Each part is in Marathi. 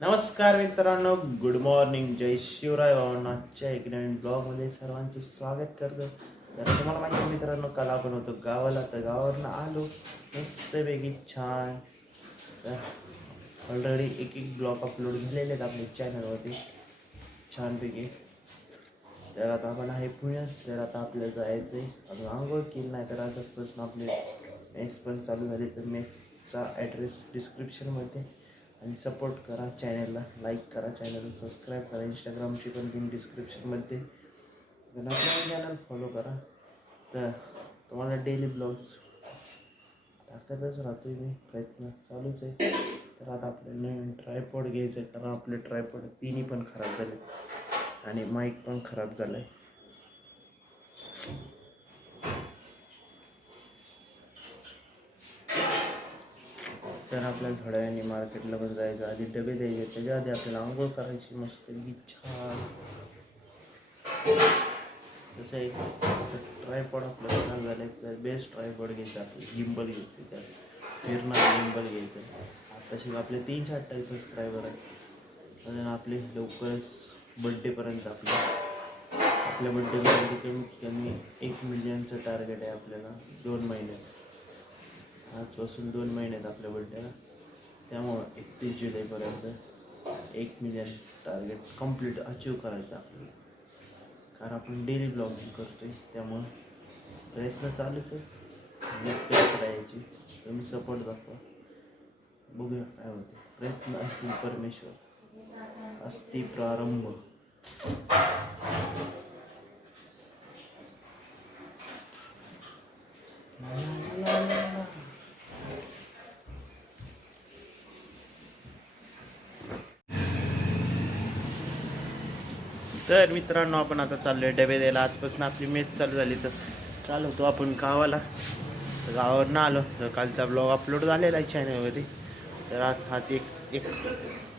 नमस्कार मित्रांनो गुड मॉर्निंग जय शिवराय भावनाच्या एक नवीन ब्लॉगमध्ये सर्वांचं स्वागत करतो. तर तुम्हाला माहिती आहे मित्रांनो काल आपण होतो गावाला. तर गावावरनं आलो. मस्तपैकी छान. तर ऑलरेडी एक एक ब्लॉग अपलोड झालेले आहेत आपल्या चॅनलवरती छानपैकी. तर आता आपण आहे पुण्यात. तर आता आपल्याला जायचं आहे. अजून आंघोळ केली नाही तर आजपासून आपले मेस पण चालू झाले. तर मेसचा ॲड्रेस डिस्क्रिप्शनमध्ये आणि सपोर्ट करा चॅनलला लाईक करा चॅनलला सबस्क्राईब करा. इंस्टाग्रामची पण लिंक डिस्क्रिप्शनमध्ये आपला चॅनल फॉलो करा. तर तुम्हाला डेली ब्लॉग्स टाकतच राहतो मी. प्रयत्न चालूच आहे. तर आता आपल्याला नवीन ट्रायपॉड घ्यायचं आहे. कारण आपले ट्रायपॉड तिन्ही पण खराब झाले आणि माईक पण खराब झालं आहे तर आपल्याला थोड्या वेळाने मार्केटला पण जायचं आधी डबे द्यायचे त्याच्या आधी आपल्याला आंघोळ करायची मस्त छान. तसं एक ट्रायपॉड आपल्याला छान झालं तर बेस्ट ट्रायपॉड घ्यायचं आपलं गिंबल घ्यायचं त्यात फिरणार गिंबल घ्यायचं. तसे आपले तीनशे अठ्ठावीस सबस्क्रायबर आहेत. आणि आपले लवकरच बड्डेपर्यंत आपले. आपल्या बड्डेपर्यंत कमीत कमी एक मिलियनचं टार्गेट आहे आपल्याला दोन महिन्यात. आजपासून दोन महिन्यात आपल्या बड्डेला त्यामुळं एकतीस जुलैपर्यंत एक मिलियन टार्गेट कंप्लीट अचीव करायचं आपल्याला. कारण आपण डेली ब्लॉगिंग करतो आहे त्यामुळं प्रयत्न चालूच आहे नक्की करायची. तुम्ही सपोर्ट दाखवा. बघूया काय होते प्रयत्न असतील परमेश्वर. असती प्रारंभ. तर मित्रांनो आपण आता चाललो आहे डबे द्यायला. आजपासून आपली मेच चालू झाली तर चालू होतो आपण गावाला. गावावरनं आलो. तर कालचा ब्लॉग अपलोड झालेला आहे चॅनलवरती तर आज हाच एक एक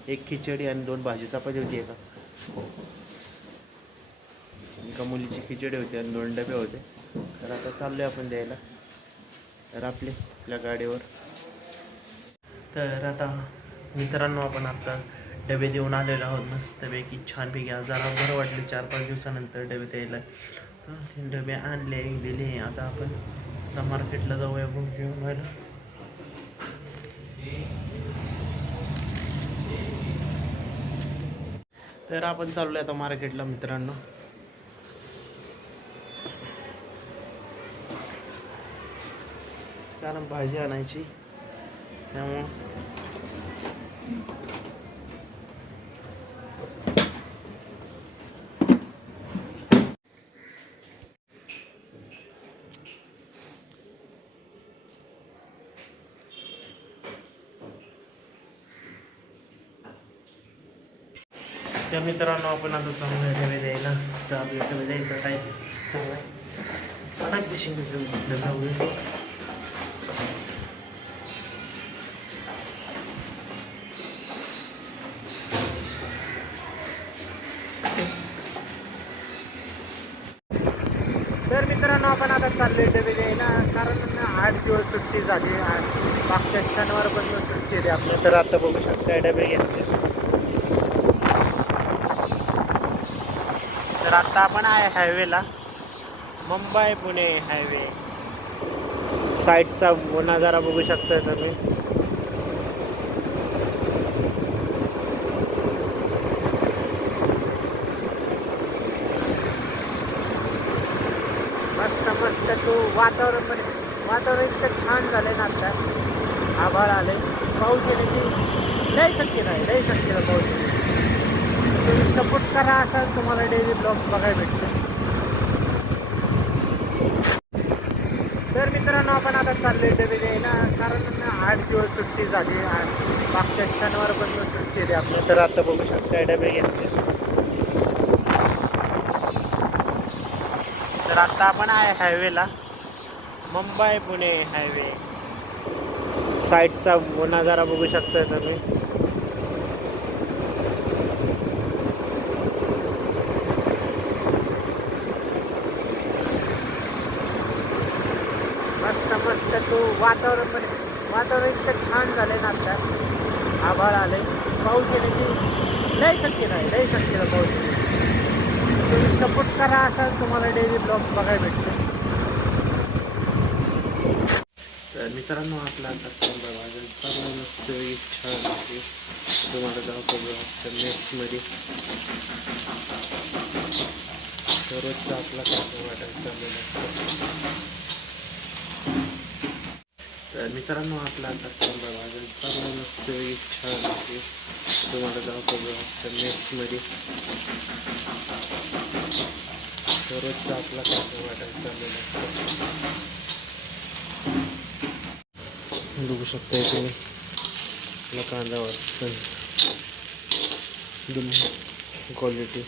एक खिचडी आणि दोन भाजी चपाती होती एका. एका मुलीची खिचडी होती आणि दोन डबे होते. तर आता चाललोय आपण द्यायला. तर आपले आपल्या गाडीवर. तर आता मित्रांनो आपण आता डबे देऊन आलेलो आहोत. मस्तपैकी छानपैकी जरा बरं वाटलं चार पाच दिवसानंतर डबे द्यायला. तर ते डबे आणले दिले. आता आपण आता मार्केटला जाऊया बघ घेऊन व्हायला. तर आपण चाललो आता मार्केटला मित्रांनो. कारण भाजी आणायची. त्यामुळं तर मित्रांनो आपण आता चांगलं डबे द्यायला. तर आपल्या डबे द्यायचा टाईम चांगला आहे. अडक दिशेने म्हटलं जाऊया. तर मित्रांनो आपण आता चाललोय डबे द्यायला कारण आठ दिवस सुट्टी झाली आणि मागच्या शनिवारपासून सुट्टी आहे आपण तर आता बघू शकता डबे घेतले. तर आता आपण आहे हायवेला मुंबई पुणे हायवे साईडचा नजारा बघू शकताय तुम्ही. मस्त मस्त. तू वातावरण पण वातावरण इतकं छान झालंय ना आता. आभाळ आले पाऊस येण्याची लय शक्यता आहे लय शक्यता पाऊस. येण्याची तुम्ही सपोर्ट करा असा तुम्हाला डेली ब्लॉग बघायला भेटते. तर मित्रांनो आपण आता चालले डबे द्यायला कारण आठ दिवस सुट्टी झाली आणि मागच्या शनिवारपासून सुट्टी आहे आपलं. तर आता बघू शकता डबे घेतले. तर आता आपण आहे हायवेला मुंबई पुणे हायवे साईडचा नजारा बघू शकताय तुम्ही. तर तो वातावरण पण वातावरण इतकं छान झालंय ना आता. आभाळ आले पाऊस येण्याची लय शक्यता आहे लय शक्यता पाऊस तुम्ही सपोर्ट करा असा तुम्हाला डेली ब्लॉग बघायला भेटते. तर मित्रांनो आपला आता सांबार भाजन चांगला मस्त छान आहे. तुम्हाला दाखवलं आजच्या मेसमध्ये दररोजचा आपला कसं वाटायला चाललेला असतो तर मित्रांनो आपला आता सांबार भाजन चांगला मस्त छान आहे. तुम्हाला दाखवलं आजच्या आपला काका वाटायला चाललेला बघू शकता तुम्ही. आपला कांदा वाटतो क्वालिटी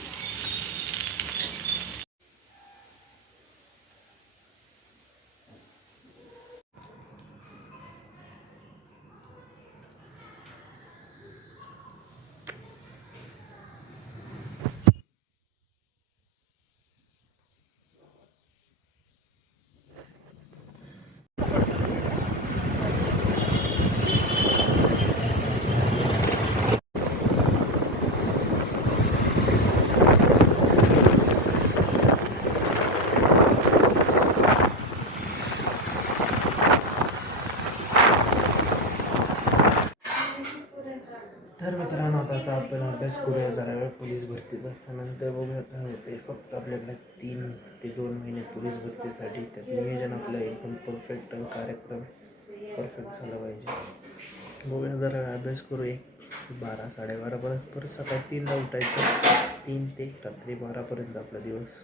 तर मित्रांनो आता आता आपण अभ्यास करूया जरा वेळ पोलीस भरतीचा. त्यानंतर बघूया काय होते फक्त आपल्याकडे तीन ते दोन महिने पोलीस भरतीसाठी त्यात नियोजन आपलं एकदम परफेक्ट आणि कार्यक्रम परफेक्ट झाला पाहिजे. बघूया जरा अभ्यास करू एक बारा साडेबारापर्यंत परत सकाळी तीनला उठायचं. तीन ते रात्री बारापर्यंत आपला दिवस